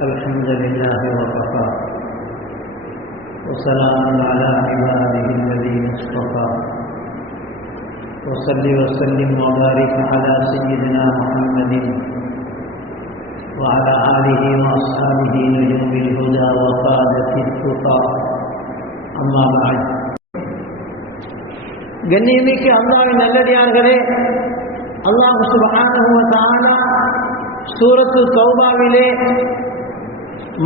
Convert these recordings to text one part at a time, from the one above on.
الحمد لله وكفى وسلام على عباده الذين اصطفى وصل وسلم وبارك على سيدنا محمد وعلى آله وأصحابه نجوم الهدى وقادة التقى أما بعد கண்ணியமிக்க அல்லாவின் நல்லடியார்களே அல்லாஹ் சுபஹானஹு வ தஆலா சூரத்து தௌபாவிலே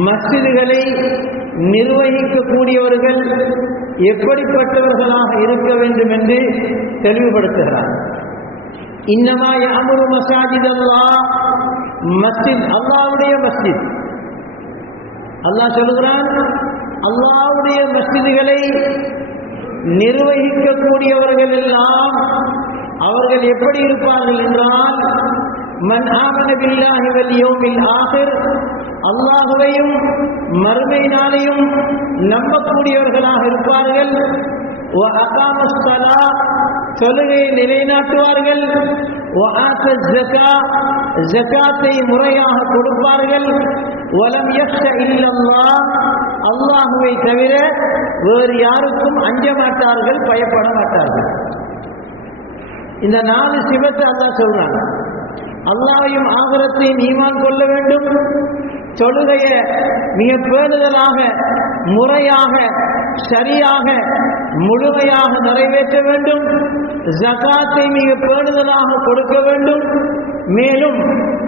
மஸ்ஜிதுகளை நிர்வகிக்கக்கூடியவர்கள் எப்படிப்பட்டவர்களாக இருக்க வேண்டும் என்று தெளிவுபடுத்துகிறார். இன்னமா யாமுரு மசாஜித் அல்லா மஸ்ஜித் அல்லாவுடைய மஸ்ஜித் அல்லாஹ் சொல்லுகிறான் அல்லாஹ்வுடைய மஸ்ஜிதுகளை நிர்வகிக்கக்கூடியவர்கள் எல்லாம் அவர்கள் எப்படி இருப்பார்கள் என்றால் மன் ஆமனபில்லாஹி வல் யௌமில் ஆகிர் அல்லாஹுவையும் மறுமை நாளையும் நம்பக்கூடியவர்களாக இருப்பார்கள். தொழுகையை நிலைநாட்டுவார்கள். ஜக்காத்தை முறையாக கொடுப்பார்கள். வலம் இல்லல்லா அல்லாஹுவை தவிர வேறு யாருக்கும் அஞ்ச மாட்டார்கள் பயப்பட மாட்டார்கள். இந்த நாலு சிவத்தை அல்லா சொல்றாங்க அல்லாவையும் ஆகரத்தையும் ஈமான் கொள்ள வேண்டும். தொழுகைய மிக பேணுதலாக முறையாக சரியாக முழுமையாக நிறைவேற்ற வேண்டும். ஜகாத்தை மிக பேணுதலாக கொடுக்க வேண்டும். மேலும்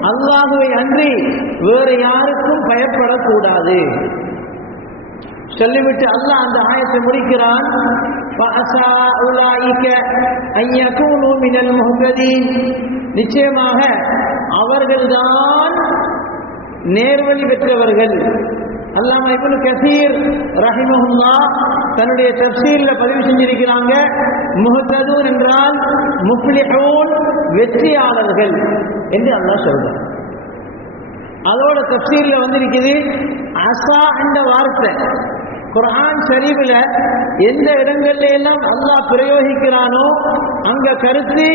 அல்லாஹுவை அன்றி வேறு யாருக்கும் பயப்படக்கூடாது. சொல்லிவிட்டு அல்லாஹ் அந்த ஆயத்தை முடிக்கிறான். நிச்சயமாக அவர்கள்தான் நேர்வழி பெற்றவர்கள். அல்லாம இப்னு கசீர் ரஹிமஹுல்லா தன்னுடைய தப்சீல்ல பதிவு செஞ்சிருக்கிறாங்க. முகத்ததூர் என்றால் முஃப்லிஹூன் வெற்றியாளர்கள் என்று அல்லாஹ் சொல்றார் அதோட தப்சீல்ல வந்திருக்குது அசா என்ற வார்த்தை. குரான் ஷரீஃபில் எந்த இடங்கள்ல எல்லாம் அல்லாஹ் பிரயோகிக்கிறானோ அங்க கருத்து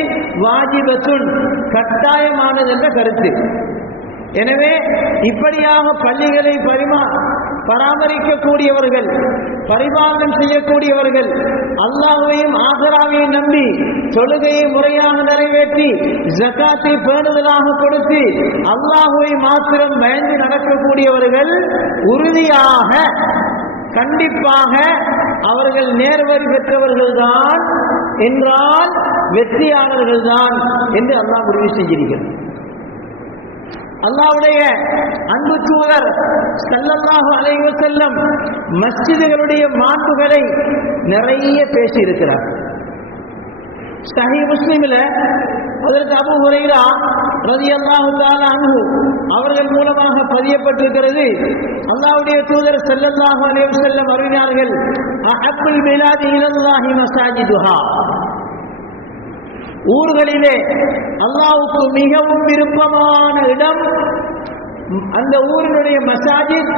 வாஜிபத்துன் கட்டாயமானது என்ற கருத்து. எனவே இப்படியாக பள்ளிகளை பரிமா பராமரிக்கக்கூடியவர்கள் பரிபாலனம் செய்யக்கூடியவர்கள் அல்லாஹையும் ஆசராவையும் நம்பி தொழுகையை முறையாக நிறைவேற்றி ஜக்காத்தை பேணுதலாக கொடுத்து அல்லாஹுவை மாத்திரம் பயந்து நடக்கக்கூடியவர்கள் உறுதியாக கண்டிப்பாக அவர்கள் நேர்வரி பெற்றவர்கள் தான் என்றால் வெற்றியாளர்கள் தான் என்று அல்லாஹ் முடிவு செய்கிறீர்கள் அல்லாவுடைய அன்பு தூதர் சல்லல்லாஹு அலைஹி செல்லம் மஸ்ஜிதுகளுடைய மாண்புகளை நிறைய பேசி இருக்கிறார் சஹி முஸ்லிமில் அதற்கு அபு உரையிலா ரதி அல்லாஹு அன்பு அவர்கள் மூலமாக பதியப்பட்டிருக்கிறது. அல்லாவுடைய தூதர் செல்லல்லாஹு அலைஹி செல்லம் அறிவினார்கள் அஹப்புல் மிலாதி இலல்லாஹி மசாஜிதுஹா ஊர்களிலே அல்லாவுக்கு மிகவும் விருப்பமான இடம் அந்த ஊரினுடைய மசாஜித்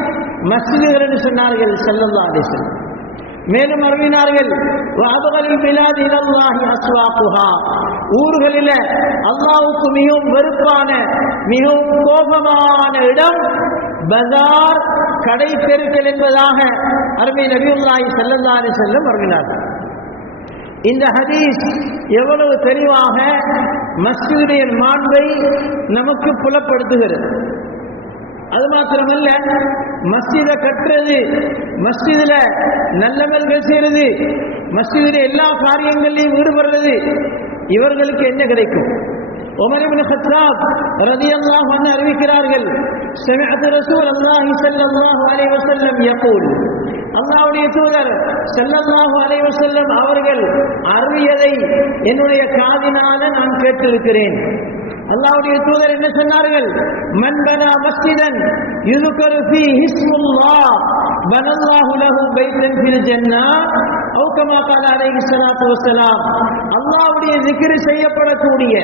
மஸ்ஜிதுகள் என்று சொன்னார்கள் செல்லல்லா அலிசன் மேலும் அறிவினார்கள் ஊர்களில அல்லாவுக்கு மிகவும் வெறுப்பான மிகவும் கோபமான இடம் பஜார் கடை தெருக்கள் என்பதாக அருமை நபியுல்லாஹி செல்லல்லா செல்லும் அறிவினார்கள். இந்த ஹதீஸ் எவ்வளவு தெளிவாக மஸ்ஜிதுடைய மாண்பை நமக்கு புலப்படுத்துகிறது. அது மாத்திரமல்ல மஸ்ஜித கட்டுறது மஸ்ஜிதில் நல்லவர்கள் செய்யறது மஸ்ஜிதில் எல்லா காரியங்களையும் ஈடுபடுறது இவர்களுக்கு என்ன கிடைக்கும்? உமர் இப்னு கத்தாப் ரலியல்லாஹு அன்ஹு அறிவிக்கிறார்கள் சமிஅத் ரசூல் அல்லாஹ் ஸல்லல்லாஹு அலைஹி வஸல்லம் யகூல் அல்லாவுடைய தூதர் செல்லல்லாஹு அலைவு செல்லும் அவர்கள் அருவியதை என்னுடைய காதினால நான் கேட்டிருக்கிறேன். அல்லாவுடைய தூதர் என்ன சொன்னார்கள்? மண்பனா மஸ்ஜிதன் இதுக்கரு ஃபி ஹிஸ்முல்லா பனல்லாஹு லஹு பைத்தன் ஃபில் ஜன்னா அவு கமா கால அலைஹி அல்லாவுடைய வஸலாம் செய்யப்படக்கூடிய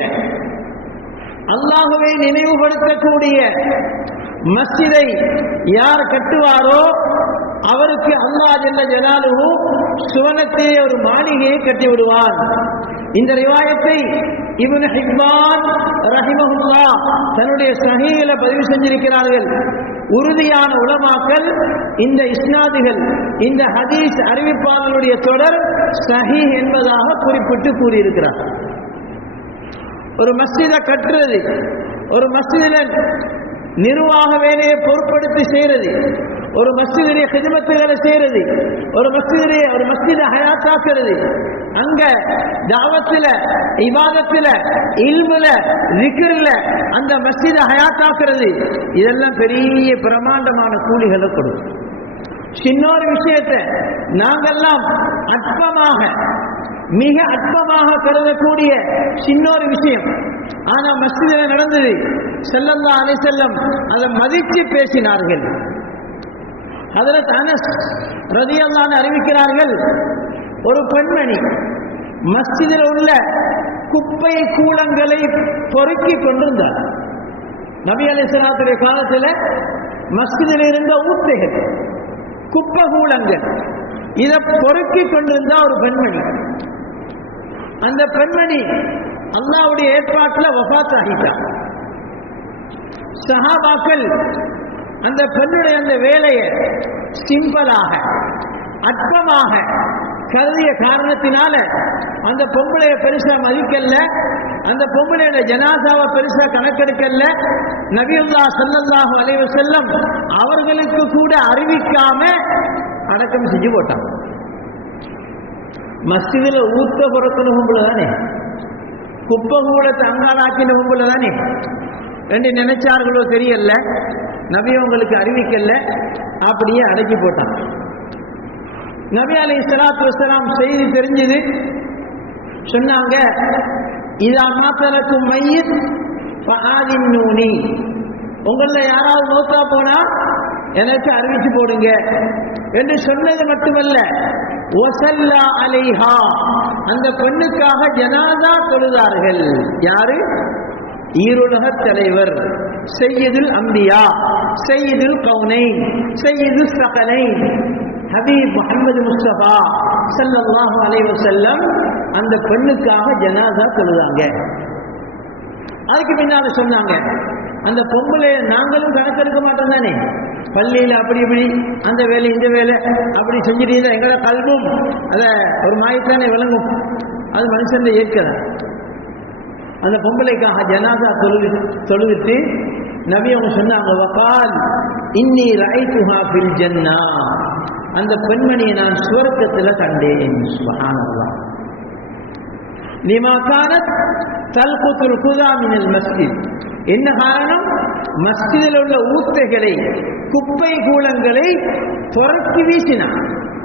அல்லாஹுவை நினைவுபடுத்தக்கூடிய மஸ்ஜிதை யார் கட்டுவாரோ அவருக்கு அல்லா என்ற ஜலாலுஹு சுவனத்திலே ஒரு மாளிகையை கட்டி விடுவான் இந்த ரிவாயத்தை இவன் ஹிக்மான் ரஹிமஹுல்லா தன்னுடைய சஹீல பதிவு செஞ்சிருக்கிறார்கள். உறுதியான உலமாக்கல் இந்த இஸ்னாதுகள் இந்த ஹதீஸ் அறிவிப்பாளர்களுடைய தொடர் சஹி என்பதாக குறிப்பிட்டு கூறியிருக்கிறார். ஒரு மஸ்ஜிதை கட்டுறது ஒரு மஸ்ஜிதில் நிர்வாக வேலையை பொருட்படுத்தி செய்யறது ஒரு மஸ்ஜிதுடைய ஹிதமத்துகளை செய்யறது ஒரு மஸ்ஜிதுடைய ஒரு மஸ்ஜிதை ஹயாத்தாக்குறது அங்க தாவத்துல இவாதத்துல இல்முல ரிக்கர்ல அந்த மஸ்ஜிதை ஹயாத்தாக்குறது இதெல்லாம் பெரிய பிரமாண்டமான கூலிகளை கொடுக்கும். சின்னொரு விஷயத்தை நாங்கெல்லாம் அற்பமாக மிக அற்பமாக கருதக்கூடிய சின்னொரு விஷயம். ஆனா மஸ்ஜிதில் நடந்தது செல்லல்லா அலை செல்லம் அதை மதித்து பேசினார்கள். அதில் அனஸ் ரதியல்லான்னு அறிவிக்கிறார்கள் ஒரு பெண்மணி மஸ்ஜிதில் உள்ள குப்பை கூலங்களை பொறுக்கி கொண்டிருந்தார். நபி அலிஸ்லாத்துடைய காலத்தில் மஸ்ஜிதில் இருந்த ஊத்தைகள் குப்பை கூலங்கள் இதை பொறுக்கி கொண்டிருந்தா ஒரு பெண்மணி. அந்த பெண்மணி அல்லாவுடைய ஏற்பாட்டில் வபாத் ஆகிட்டார் சஹாபாக்கள் அந்த பெண்ணுடைய அந்த வேலையை சிம்பிளாக அற்பமாக கருதிய காரணத்தினால அந்த பொம்பளைய பெருசா மதிக்கல அந்த பொம்பளையோட ஜனாசாவை பெருசா கணக்கெடுக்கல நபியுல்லா சல்லல்லாஹு அலைவ செல்லம் அவர்களுக்கு கூட அறிவிக்காம அடக்கம் செஞ்சு போட்டான். மஸ்ஜிதில் ஊத்த புறக்கணும் கும்பல தானே குப்பை கூட தங்காளாக்கின கும்பல தானே ரெண்டு நினைச்சார்களோ தெரியல. நபி உங்களுக்கு அறிவிக்கல. அப்படியே அடக்கி போட்டான். நபி அலி சலாத்து வசலாம் செய்தி தெரிஞ்சது. சொன்னாங்க இதா மாத்தலக்கும் மையத் ஆதின் நூனி. உங்களில் யாராவது மூத்தா போனா எனக்கு அறிவிச்சு போடுங்க. என்று சொன்னது மட்டுமல்ல ஒசல்லா அலைஹா. அந்த பெண்ணுக்காக ஜனாதா தொழுதார்கள். யாரு? ஈருலக தலைவர். செய்யதில் அம்பியா செய்யதில் கவுனை செய்யது சகலை ஹபீப் முகமது முஸ்தபா சல்லாஹு அலைஹி செல்லம் அந்த பெண்ணுக்காக ஜனாதா தொழுதாங்க. அதுக்கு பின்னால சொன்னாங்க அந்த பொம்பளை நாங்களும் கணக்கெடுக்க மாட்டோம் தானே? பள்ளியில் அப்படி இப்படி அந்த வேலை இந்த வேலை அப்படி செஞ்சுட்டீங்க இருந்தா எங்களோட கல்வும் அதை ஒரு மாயத்தானே விளங்கும். அது மனுஷன் இயற்கதான் அந்த பொம்பளைக்காக ஜனாதா தொழு தொழுவித்து நபி அவங்க சொன்னாங்க வகால் இன்னி ரைத்துஹா பில் ஜன்னா. அந்த பெண்மணியை நான் சுவர்க்கத்தில் கண்டேன் சுபஹானல்லாஹ் லிமா தல்குத்துல் குதா மினல் மஸ்ஜித். என்ன காரணம்? மஸ்ஜிதில் உள்ள ஊத்தைகளை குப்பை கூலங்களை புறக்கி வீசினான்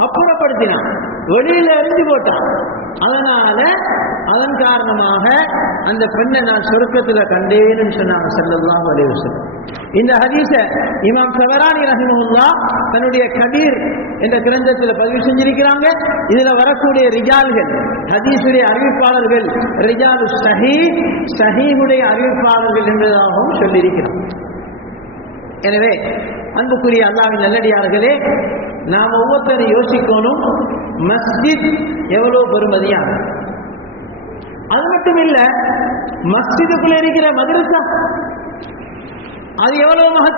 அப்புறப்படுத்தினான் வெளியில எரிஞ்சு போட்டான். அதனால அதன் காரணமாக அந்த பெண்ணை நான் சொருக்கத்துல கண்டேன்னு சொன்னாங்க செல்லலாம் வலிவசம் இந்த ஹதீச இமாம் சவரானி ரஹிமுல்லா தன்னுடைய கபீர் என்ற கிரந்தத்தில் பதிவு செஞ்சிருக்கிறாங்க. இதுல வரக்கூடிய ரிஜால்கள் ஹதீஸுடைய அறிவிப்பாளர்கள் ரிஜாலு சஹி சஹீமுடைய அறிவிப்பாளர்கள் என்பதாகவும் சொல்லியிருக்கிறோம் எனவே அன்புக்குரிய அல்லாவின் நல்லடியார்களே நாம் ஒவ்வொருத்தரும் யோசிக்கணும் மஸ்ஜித் எவ்வளவு பெருமதியான அது மட்டும் இல்லை மஸ்ஜிதுக்குள்ள இருக்கிற மதரசா அது எவ்வளவு மகத்